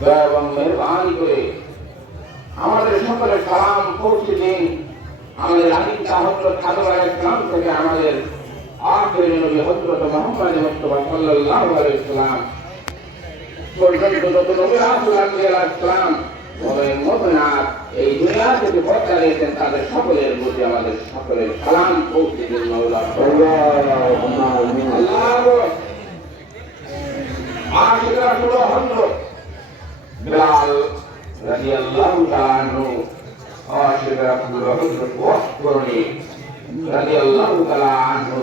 দয়া এবং মেহেরবানি করে আমাদের সকলের সালাম পৌঁছে দিন। আমাদের আদিতা হযরত আদম আলাইহিস সালাম থেকে আমাদের আখির নবী হযরত মুহাম্মদ মুস্তাফা সাল্লাল্লাহু আলাইহি ওয়াসাল্লাম পর্যন্ত যত নবী রাসূল আলাইহিস সালাম এই দুনিয়া থেকে পথ দিয়েছেন তাদের সকলের প্রতি আমাদের সকলের সালাম পৌঁছে দিন মাওলা। আশিক রাসূল হযরত বিলাল রাদিয়াল্লাহু তাআলা আনহু, আশিক রাসূল হযরত ওয়াসকরণী রাদিয়াল্লাহু তাআলা আনহু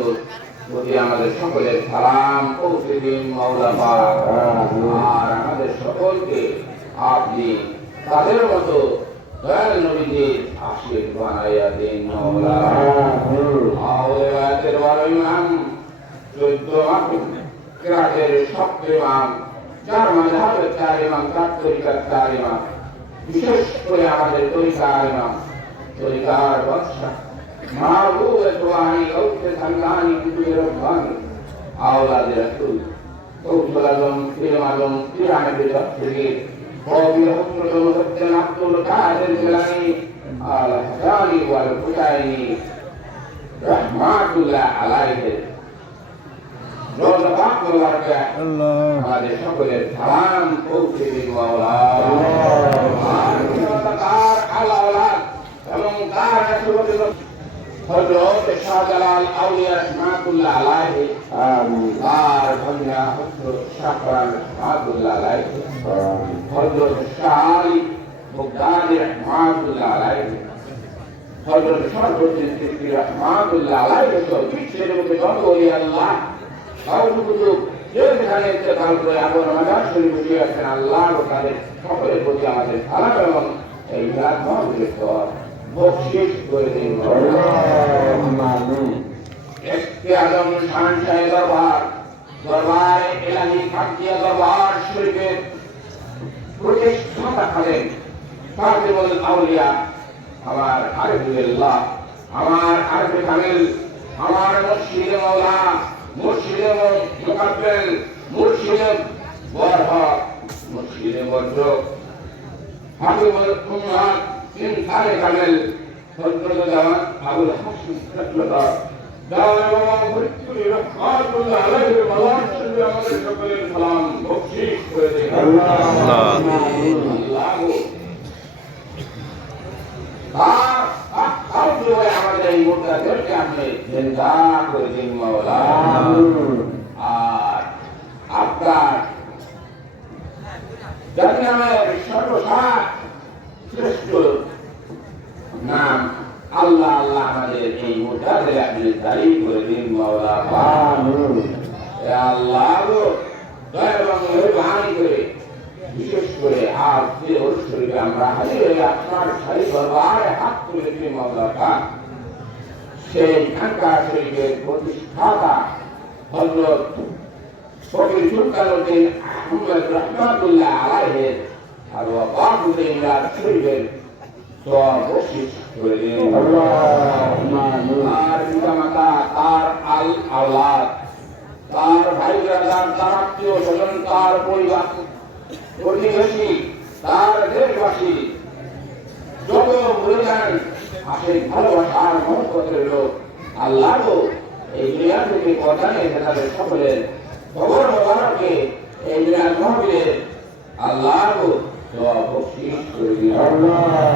প্রতি আমাদের সকলের সালাম পৌঁছে দিন মাওলা পাক। আর আমাদের সকলকে আপনি তাদের মতো দয়াল নবীদের আশিক বানাইয়া দিন মাওলা। আওলাদের বড় ইমাম 14 কিরাতের সবচেয়ে ইমাম, 4 মাযহাবের 4 ইমাম, 4 তরিকার 4 ইমাম, বিশেষ করে আমাদের তরিকার ইমাম, তরিকার বাদশাহ মাহবুব তোয়ানি গৌসে সামদানি কুতুবে রব্বানি আওলাদের রাসূল গৌসুল আজম পীর আজম পীরানে বিদরসির কবি হযরত মুহাদ্দিস আব্দুল কাদের জিলানী আল হাসানি ওয়াল হুসাইনি রাহমাতুল্লাহ আলাইহি রোজা পাক মুবারকা আমাদের সকলের সালাম পৌঁছে দিন মাওলা। তার আলাওলাদ এবং তার রাসূলের হযরত শাহজালাল আউলিয়া রাহমাতুল্লাহ আলাইহি আর ভাইয়া হযরত শাহরান রাহমাতুল্লাহ আলাইহি, হযরত শাহী মুগদাদি রাহমাতুল্লাহ আলাইহি, হযরত শরফুদ্দিন সিদ্দিকী রাহমাতুল্লাহ আলাইহি তো বিশ্বের মধ্যে যত ওলি আল্লাহ আউযুবিল্লাহ যেখানে ইন্তেকাল করে আবার মাজার শরীফে বসে আছেন আল্লাহ তাদের সকলের প্রতি আমাদের সালাম এবং এই মিলাদ মাহফিলের সওয়াব বখশিশ করে দিন আল্লাহুম্মা আমিন। একটি আজম শান শাহে দরবারে ইলাহি ফাকিয়া দরবার শরীফের প্রতিষ্ঠাতা হলেন ফাতিমুল আউলিয়া আমার আরিফুল্লাহ, আমার আরিফে কামিল, আমার মুর্শিদে মাওলা, মুর্শিদে মুকাব্বিল, মুর্শিদে বরহক, মুর্শিদে বরজক, হাবিবুল উম্মাহ ইনসানে কামিল হযরত জামান আবুল হাসিম রাহমাতুল্লাহ দাওয়া ফরিদপুরি রাহমাতুল্লাহ আলাইহি মাওলানা শরীফে আমাদের সকলের সালাম বখশিশ করে দিন আল্লাহুম্মা আমিন। আমাদের এই মুদ্রাদেরকে আপনি জিন্দা করে দিন মাওলা। আর আপনার জাতি নামের সর্বসার শ্রেষ্ঠ নাম আল্লাহ আল্লাহ আমাদের এই মুদ্রাদের আপনি জারি করে দিন মাওলা। আল্লাহ দয়া এবং মেহেরবানি করে বিশেষ করে আজ যে শরীরে আমরা হাজির হয়ে আপনার সারি দরবারে হাত তুলে দিন মাওলা পাক, সেই ঢাকা শরীফের প্রতিষ্ঠাতা হযরত ফকির সুলতানুদ্দিন আহমদ রাহমাতুল্লাহ আলাইহি আর ওয়াফাতুল মিলাদ শরীফের সওয়াব বখশিশ করে দিন আল্লাহুম্মা আমিন। আর পিতামাতা, তার আল আওলাদ, তার ভাই ব্রাদার, তার আত্মীয় স্বজন, তার পরিবার প্রতিবেশী, তার দেশবাসী যত মুরিদান আসেন ভালোবাসার মহব্বতের লোক আল্লাহ এই দুনিয়া থেকে কথা নিয়ে তাদের সকলের খবর মোবারকে এই মিলাদ মাহফিলে আল্লাহ সওয়াব বখশিশ করে দিন আল্লাহ।